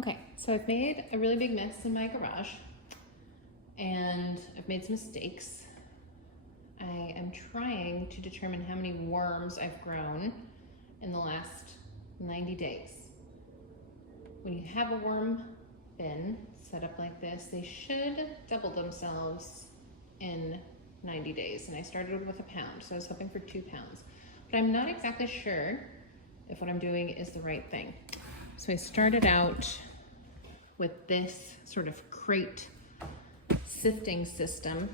Okay, so I've made a really big mess in my garage and I've made some mistakes. I am trying to determine how many worms I've grown in the last 90 days. When you have a worm bin set up like this, they should double themselves in 90 days. And I started with 1 pound, so I was hoping for 2 pounds. But I'm not exactly sure if what I'm doing is the right thing. So I started out with this sort of crate sifting system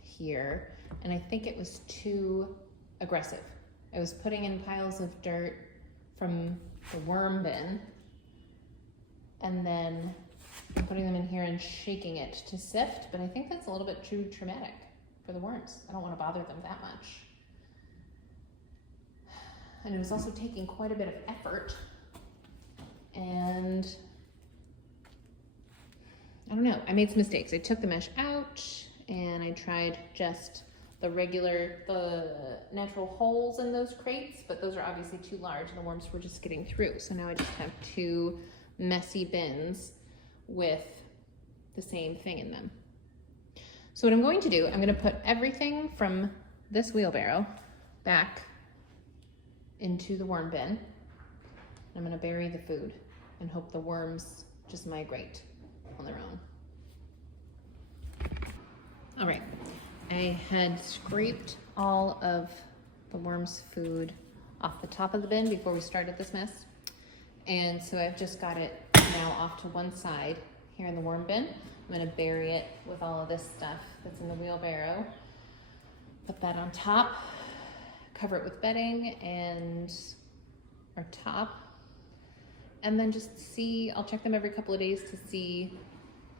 here, and I think it was too aggressive. I was putting in piles of dirt from the worm bin, and then I'm putting them in here and shaking it to sift, but I think that's a little bit too traumatic for the worms. I don't want to bother them that much. And it was also taking quite a bit of effort, and I don't know, I made some mistakes. I took the mesh out and I tried just the natural holes in those crates, but those are obviously too large and the worms were just getting through. So now I just have 2 messy bins with the same thing in them. So what I'm going to do, I'm going to put everything from this wheelbarrow back into the worm bin. I'm going to bury the food and hope the worms just migrate on their own. All right, I had scraped all of the worms' food off the top of the bin before we started this mess. And so I've just got it now off to one side here in the worm bin. I'm gonna bury it with all of this stuff that's in the wheelbarrow. Put that on top, cover it with bedding and our top. And then just see, I'll check them every couple of days to see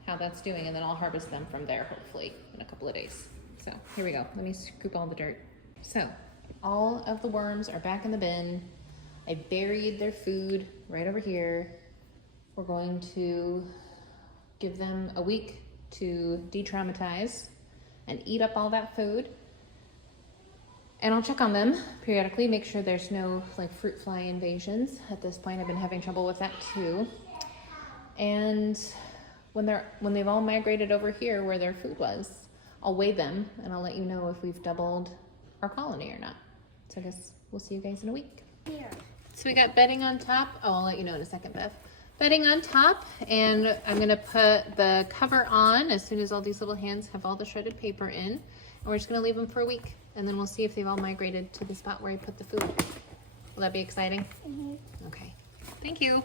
how that's doing, and then I'll harvest them from there hopefully in a couple of days. So here we go, let me scoop all the dirt. So all of the worms are back in the bin. I buried their food right over here. We're going to give them a week to de-traumatize and eat up all that food. And I'll check on them periodically, make sure there's no like fruit fly invasions. At this point, I've been having trouble with that too. And when they've all migrated over here where their food was, I'll weigh them and I'll let you know if we've doubled our colony or not. So I guess we'll see you guys in a week. Here. So we got bedding on top. Oh, I'll let you know in a second, Beth. Bedding on top, and I'm gonna put the cover on as soon as all these little hands have all the shredded paper in. And we're just gonna leave them for a week, and then we'll see if they've all migrated to the spot where I put the food. Will that be exciting? Mm-hmm. Okay, thank you.